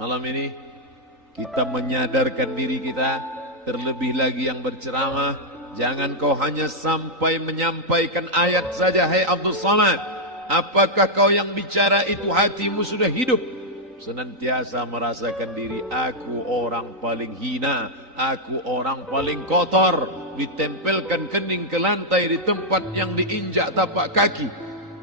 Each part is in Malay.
Malam ini kita menyadarkan diri kita, terlebih lagi yang berceramah, jangan kau hanya sampai menyampaikan ayat saja. Hai Abdul Samad, apakah kau yang bicara itu hatimu sudah hidup? Senantiasa merasakan diri, aku orang paling hina, aku orang paling kotor, ditempelkan kening ke lantai di tempat yang diinjak tapak kaki,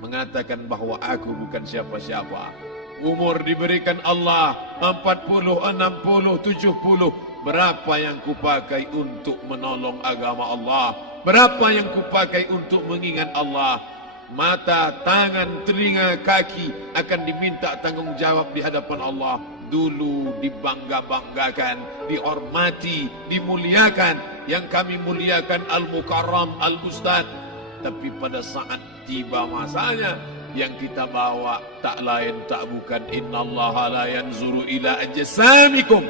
mengatakan bahwa aku bukan siapa-siapa. Umur diberikan Allah 40, 60, 70. Berapa yang kupakai untuk menolong agama Allah? Berapa yang kupakai untuk mengingat Allah? Mata, tangan, telinga, kaki akan diminta tanggung jawab di hadapan Allah. Dulu dibangga-banggakan, dihormati, dimuliakan. Yang kami muliakan Al-Mukarram, Al-Ustadz. Tapi pada saat tiba masanya, yang kita bawa tak lain tak bukan innallaha la yanzuru ila ajsamikum.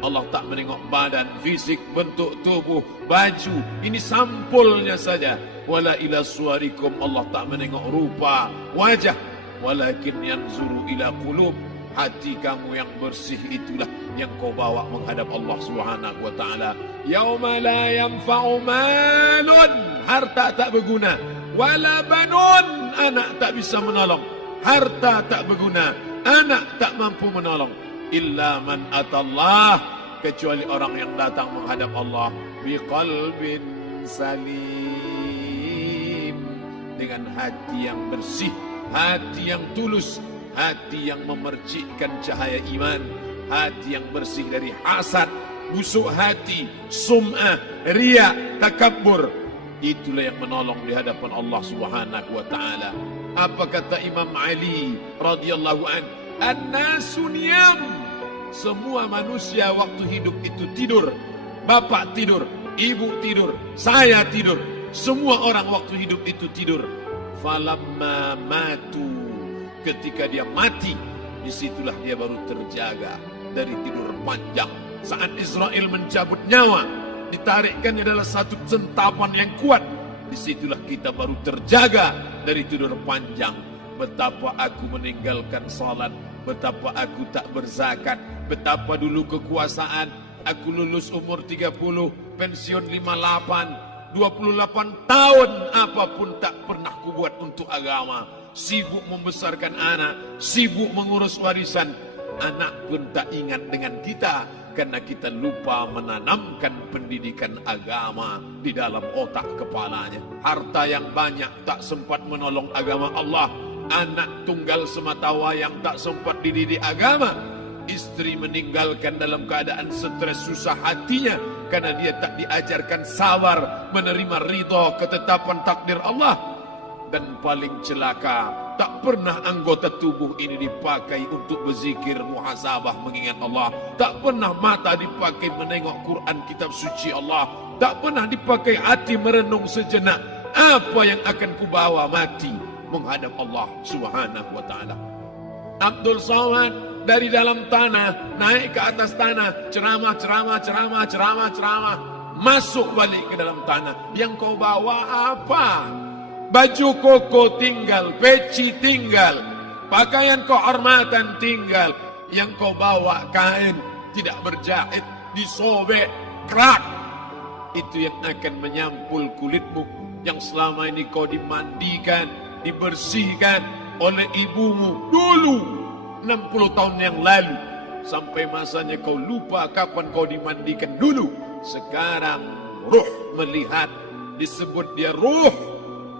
Allah tak menengok badan, fisik, bentuk tubuh, baju. Ini sampulnya saja. Wala ila suwarikum. Allah tak menengok rupa, wajah. Walakin yanzuru ila qulub. Hati kamu yang bersih itulah yang kau bawa menghadap Allah Subhanahu wa taala. Yauma la yanfa'u malun, harta tak berguna. Wala banun, anak tak bisa menolong. Harta tak berguna, anak tak mampu menolong. Illa man atallah, kecuali orang yang datang menghadap Allah biqalbin salim, dengan hati yang bersih, hati yang tulus, hati yang memercikkan cahaya iman, hati yang bersih dari hasad, busuk hati, sum'ah, riya, takabbur. Itulah yang menolong di hadapan Allah Subhanahu wa taala. Apa kata Imam Ali radhiyallahu an? An-nasu niyam. Semua manusia waktu hidup itu tidur. Bapak tidur, ibu tidur, saya tidur. Semua orang waktu hidup itu tidur. Falamma matu, ketika dia mati, disitulah dia baru terjaga dari tidur panjang. Saat Israel mencabut nyawa, ditarikkan adalah satu centapan yang kuat. Disitulah kita baru terjaga dari tidur panjang. Betapa aku meninggalkan salat, betapa aku tak berzakat, betapa dulu kekuasaan. Aku lulus umur 30, pensiun 58, 28 tahun apapun tak pernah kubuat untuk agama. Sibuk membesarkan anak, sibuk mengurus warisan. Anak pun tak ingat dengan kita, karena kita lupa menanamkan pendidikan agama di dalam otak kepalanya. Harta yang banyak tak sempat menolong agama Allah. Anak tunggal semata wayang tak sempat dididik agama. Istri meninggalkan dalam keadaan stres susah hatinya, karena dia tak diajarkan sabar menerima ridha ketetapan takdir Allah. Dan paling celaka, tak pernah anggota tubuh ini dipakai untuk berzikir, muhasabah, mengingat Allah. Tak pernah mata dipakai menengok Quran, kitab suci Allah. Tak pernah dipakai hati merenung sejenak. Apa yang akan kubawa mati menghadap Allah Subhanahu wa ta'ala. Abdul Samad dari dalam tanah naik ke atas tanah, ceramah, masuk balik ke dalam tanah. Yang kau bawa apa? Baju koko tinggal, peci tinggal, pakaian kehormatan tinggal. Yang kau bawa kain tidak berjahit, disobek, kerak. Itu yang akan menyampul kulitmu, yang selama ini kau dimandikan, dibersihkan oleh ibumu dulu 60 tahun yang lalu. Sampai masanya kau lupa kapan kau dimandikan dulu. Sekarang ruh melihat, disebut dia ruh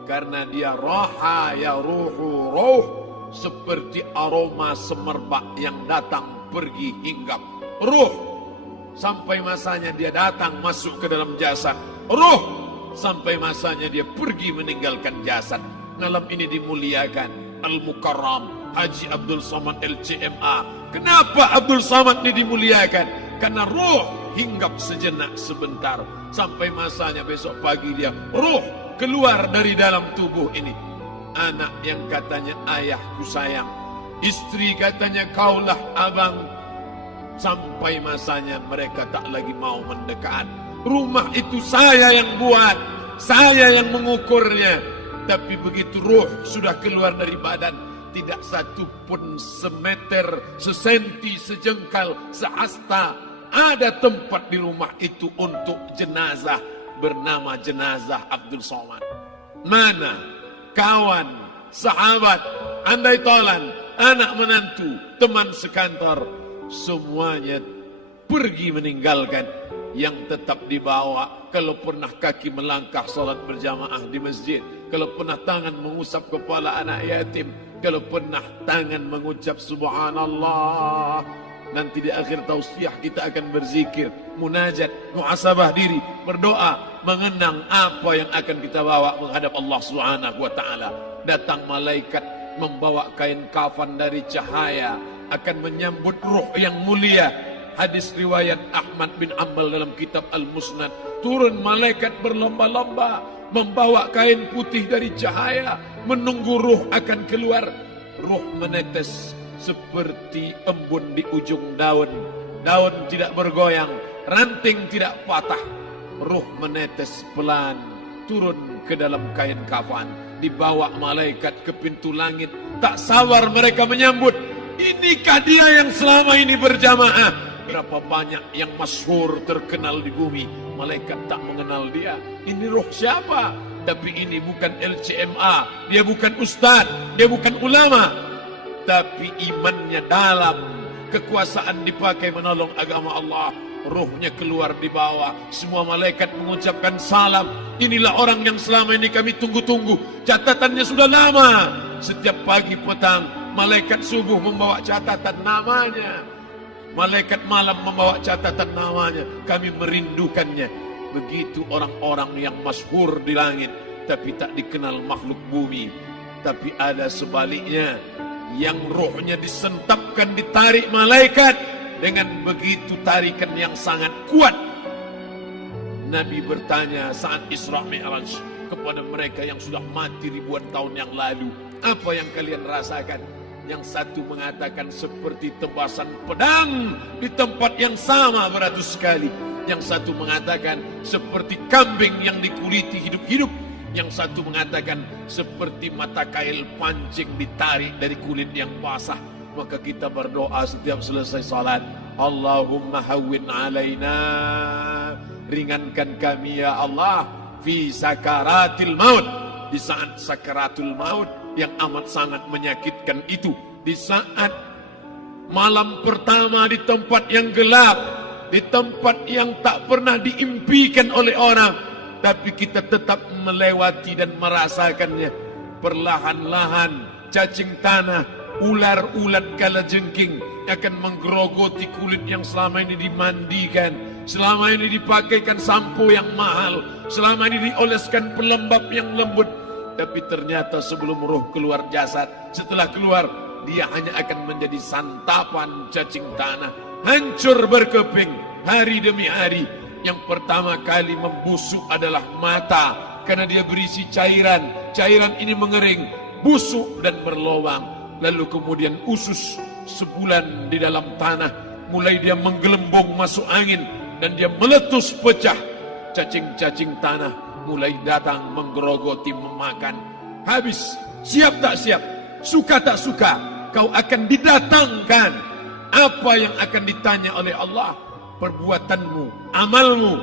karena dia raha ya ruhu ruh, seperti aroma semerbak yang datang pergi hinggap. Ruh sampai masanya dia datang masuk ke dalam jasad. Ruh sampai masanya dia pergi meninggalkan jasad. Malam ini dimuliakan Al-Mukarram Haji Abdul Samad LCMA. Kenapa Abdul Samad ini dimuliakan? Karena ruh hinggap sejenak sebentar, sampai masanya besok pagi dia ruh keluar dari dalam tubuh ini. Anak yang katanya ayahku sayang, istri katanya kaulah abang, sampai masanya mereka tak lagi mau mendekat. Rumah itu saya yang buat, saya yang mengukurnya. Tapi begitu ruh sudah keluar dari badan, tidak satu pun semeter, sesenti, sejengkal, sehasta ada tempat di rumah itu untuk jenazah bernama jenazah Abdul Somad. Mana kawan, sahabat, andai tolan, anak menantu, teman sekantor, semuanya pergi meninggalkan. Yang tetap dibawa, kalau pernah kaki melangkah salat berjamaah di masjid, kalau pernah tangan mengusap kepala anak yatim, kalau pernah tangan mengucap subhanallah. Nanti di akhir tausiah kita akan berzikir, munajat, muhasabah diri, berdoa, mengenang apa yang akan kita bawa menghadap Allah Subhanahu wa taala. Datang malaikat membawa kain kafan dari cahaya, akan menyambut ruh yang mulia. Hadis riwayat Ahmad bin Ambal dalam kitab Al-Musnad, turun malaikat berlomba-lomba membawa kain putih dari cahaya, menunggu ruh akan keluar. Ruh menetes seperti embun di ujung daun. Daun tidak bergoyang, ranting tidak patah. Ruh menetes pelan turun ke dalam kain kafan, dibawa malaikat ke pintu langit. Tak sabar mereka menyambut. Inikah dia yang selama ini berjamaah? Berapa banyak yang masyhur terkenal di bumi, malaikat tak mengenal dia. Ini roh siapa? Tapi ini bukan LCMA, dia bukan ustaz, dia bukan ulama, tapi imannya dalam, kekuasaan dipakai menolong agama Allah. Ruhnya keluar di bawah, semua malaikat mengucapkan salam. Inilah orang yang selama ini kami tunggu-tunggu, catatannya sudah lama. Setiap pagi petang malaikat subuh membawa catatan namanya, malaikat malam membawa catatan namanya. Kami merindukannya. Begitu orang-orang yang masyhur di langit tapi tak dikenal makhluk bumi. Tapi ada sebaliknya, yang rohnya disentapkan, ditarik malaikat dengan begitu tarikan yang sangat kuat. Nabi bertanya saat Isra Mi'raj kepada mereka yang sudah mati ribuan tahun yang lalu, apa yang kalian rasakan? Yang satu mengatakan seperti tebasan pedang di tempat yang sama beratus kali. Yang satu mengatakan seperti kambing yang dikuliti hidup-hidup. Yang satu mengatakan seperti mata kail pancing ditarik dari kulit yang basah. Maka kita berdoa setiap selesai salat, Allahumma hawwin alaina, ringankan kami ya Allah, fi sakaratil maut, di saat sakaratul maut yang amat sangat menyakitkan itu, di saat malam pertama di tempat yang gelap, di tempat yang tak pernah diimpikan oleh orang, tapi kita tetap melewati dan merasakannya. Perlahan-lahan cacing tanah, ular-ulat kalajengking akan menggerogoti kulit yang selama ini dimandikan, selama ini dipakaikan sampo yang mahal, selama ini dioleskan pelembab yang lembut. Tapi ternyata sebelum roh keluar jasad, setelah keluar, dia hanya akan menjadi santapan cacing tanah, hancur berkeping hari demi hari. Yang pertama kali membusuk adalah mata, karena dia berisi cairan. Cairan ini mengering, busuk dan berlubang. Lalu kemudian usus sebulan di dalam tanah, mulai dia menggelembung masuk angin dan dia meletus pecah. Cacing-cacing tanah mulai datang menggerogoti, memakan. Habis, siap tak siap, suka tak suka, kau akan didatangkan. Apa yang akan ditanya oleh Allah? Perbuatanmu, amalmu.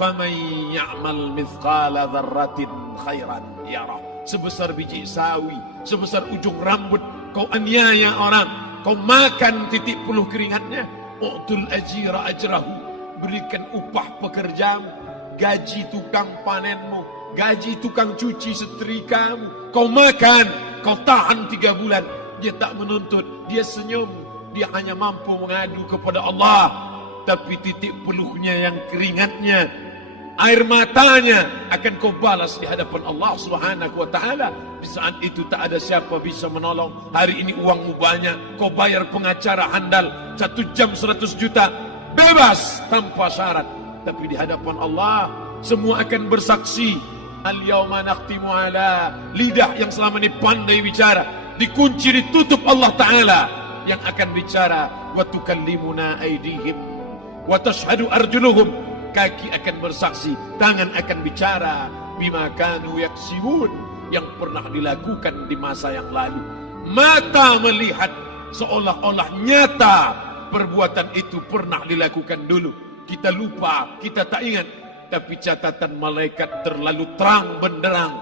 Faman ya'mal mithqala dzarratin khairan yarah. Sebesar biji sawi, sebesar ujung rambut, kau aniaya orang, kau makan titik puluh keringatnya. U'tul ajira ajrahu, berikan upah pekerjamu, gaji tukang panenmu, gaji tukang cuci setrikamu. Kau makan, kau tahan 3 bulan. Dia tak menuntut, dia senyum, dia hanya mampu mengadu kepada Allah. Tapi titik peluhnya yang keringatnya, air matanya akan kau balas di hadapan Allah Subhanahu wa taala. Di saat itu tak ada siapa bisa menolong. Hari ini uangmu banyak, kau bayar pengacara handal 1 jam 100 juta, bebas tanpa syarat. Tapi di hadapan Allah semua akan bersaksi. Al-yawma nakhtimu ala, lidah yang selama ini pandai bicara dikunci, ditutup Allah Ta'ala yang akan bicara. Wa tukallimuna aydihim wa tashhadu arjuluhum, kaki akan bersaksi, tangan akan bicara. Bima kanu yaksibun, yang pernah dilakukan di masa yang lalu. Mata melihat seolah-olah nyata perbuatan itu pernah dilakukan dulu. Kita lupa, kita tak ingat. Tapi catatan malaikat terlalu terang benderang.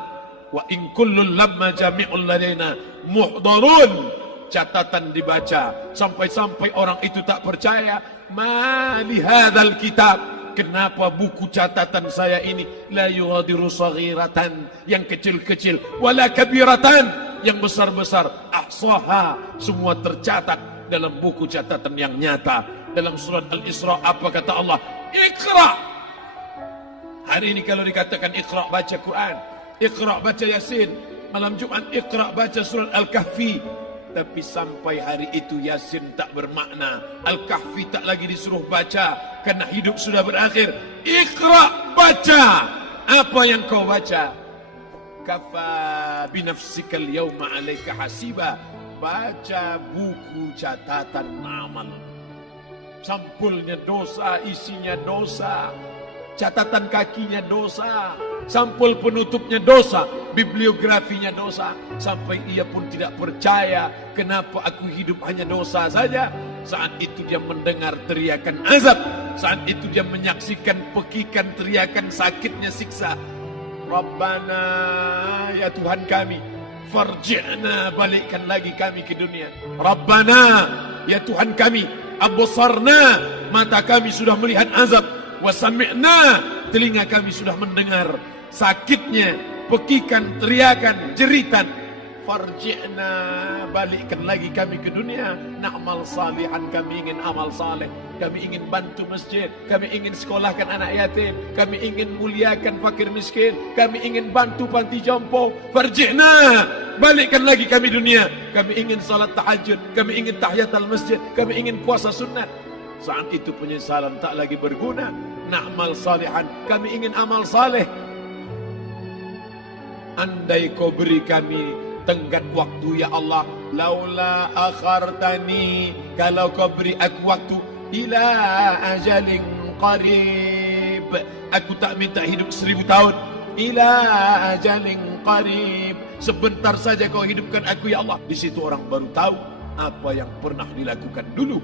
Wa in kullun lamma jami'ul ladaina muhdarun. Catatan dibaca sampai-sampai orang itu tak percaya. Ma li hadzal kitab, kenapa buku catatan saya ini la yughadiru saghiratan, yang kecil-kecil, wala kabiratan, yang besar-besar, ahsaha, semua tercatat dalam buku catatan yang nyata. Dalam surat Al-Isra apa kata Allah? Iqra. Hari ini kalau dikatakan Iqra baca Quran, Iqra baca Yasin, malam Jumat Iqra baca surat Al-Kahfi. Tapi sampai hari itu Yasin tak bermakna, Al-Kahfi tak lagi disuruh baca, karena hidup sudah berakhir. Iqra, baca. Apa yang kau baca? Kafa binafsikal yawma alaika hasiba. Baca buku catatan amal. Sampulnya dosa, isinya dosa. Catatan kakinya dosa, sampul penutupnya dosa, bibliografinya dosa. Sampai ia pun tidak percaya, kenapa aku hidup hanya dosa saja. Saat itu dia mendengar teriakan azab, saat itu dia menyaksikan pekikan teriakan sakitnya siksa. Rabbana, ya Tuhan kami, farji'na, balikkan lagi kami ke dunia. Rabbana, ya Tuhan kami, absarna, mata kami sudah melihat azab. Wasami'na, telinga kami sudah mendengar sakitnya, pekikan, teriakan, jeritan. Farji'na, balikkan lagi kami ke dunia. Na'mal salihan, kami ingin amal saleh. Kami ingin bantu masjid, kami ingin sekolahkan anak yatim, kami ingin muliakan fakir miskin, kami ingin bantu panti jompo. Farji'na, balikkan lagi kami dunia. Kami ingin salat tahajud, kami ingin tahiyatul masjid, kami ingin puasa sunat. Saat itu penyesalan tak lagi berguna. Na'mal salihan, kami ingin amal saleh. Andai kau beri kami tenggat waktu ya Allah, laula akhartani, kalau kau beri aku waktu, ila ajalin qarib, aku tak minta hidup 1000 tahun. Ila ajalin qarib, sebentar saja kau hidupkan aku ya Allah. Di situ orang baru tahu apa yang pernah dilakukan dulu,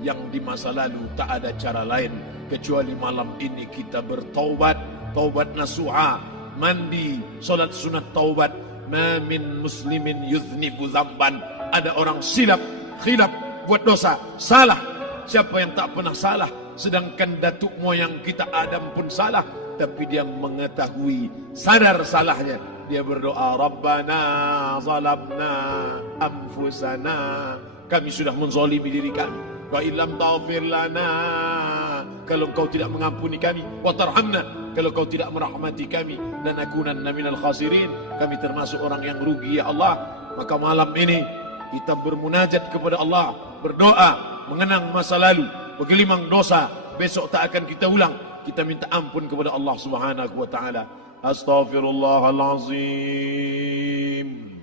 yang di masa lalu tak ada cara lain kecuali malam ini kita bertaubat, taubat nasuha, mandi, solat sunat taubat. Ma min muslimin yuznibu zamban, ada orang silap, khilaf, buat dosa, salah. Siapa yang tak pernah salah? Sedangkan datuk moyang kita Adam pun salah, tapi dia mengetahui, sadar salahnya. Dia berdoa, Rabbana zalamna anfusana, kami sudah menzalimi diri kami. Wa illam taghfir lana, kalau kau tidak mengampuni kami, wa tarhamna, kalau kau tidak merahmati kami, dan akunanna minal khasirin, kami termasuk orang yang rugi ya Allah. Maka malam ini kita bermunajat kepada Allah, berdoa, mengenang masa lalu, bergelimang dosa, besok tak akan kita ulang. Kita minta ampun kepada Allah Subhanahu wa taala. Astaghfirullahalazim.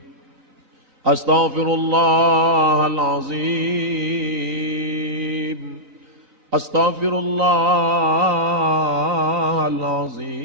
Astaghfirullahalazim. Astaghfirullahalazim.